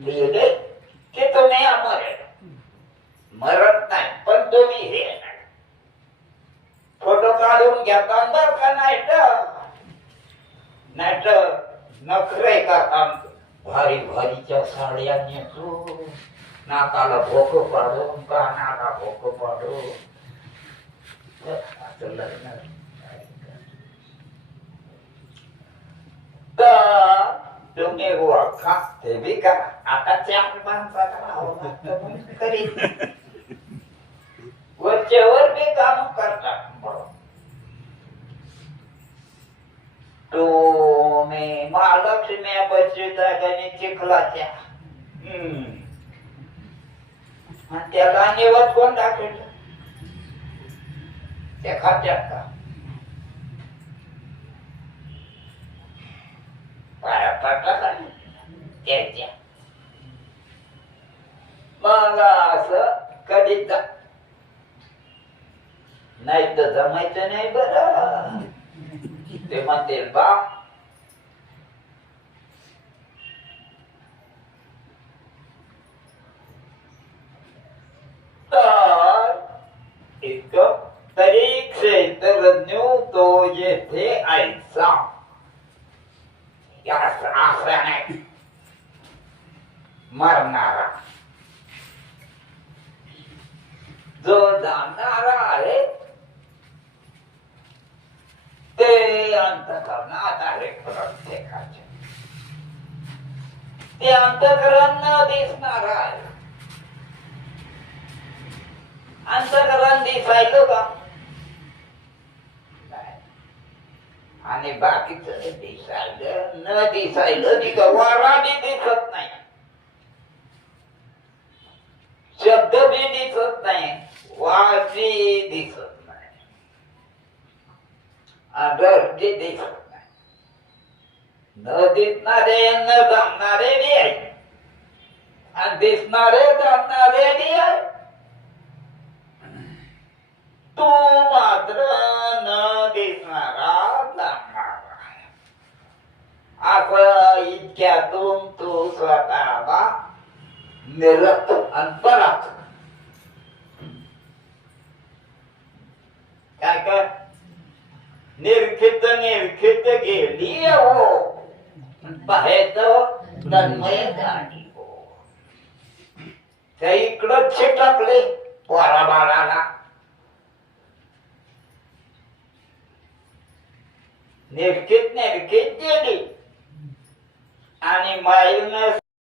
लिहिले की तुम्ही अमर आहे, मरत नाही, पण तुम्ही हे नाही. फोटो काढून घेता बर का? नाहीत नखरे का काम, भारी भारीच्या साड्या नेसू, नाकाला भोक पाडून, कानाला भोक पाडून असं लग्न. तर तुम्ही ओळखा ते बी करा. आता चार माणसाला करीत वरच्यावर बी काम करतात. तुम्ही महालक्ष्मी बसविता गणित चिखलाच्या, त्याला निवत कोण दाखवलं? त्या खात्यात का पाया पडला त्याच्या? मला असं कधी नाही तर जमायचं नाही. बरं ते म्हणते बा तर इतकं तरी क्षेत्रज्ञ तो येथे ऐसा आसरा नाही मरणारा, जो जाणणारा आहे ते अंतःकरणात आहे प्रत्येकाचे. ते अंतःकरण न दिसणार आहे. अंतःकरण दिसायचं का? आणि बाकीच दिसायलं न दिसायलं वारा बी दिसत नाही, शब्द बी दिसत नाही, वाज बी दिसत नाही, आदर बी दिसत नाही. न दिसणारे न जाणणारे बी आहे आणि दिसणारे जाणणारे बी आहे. तू मात्र न दिसणारा जाणणारा, असं इतक्यातून तू स्वतःला निरत अंतरात काय कर निरखित निरखित गेली हो, बाहेर तन्मय झाली हो. त्या इकडं छिटकले पोरा बाळाला, निरखित निरखित गेली आणि माईनं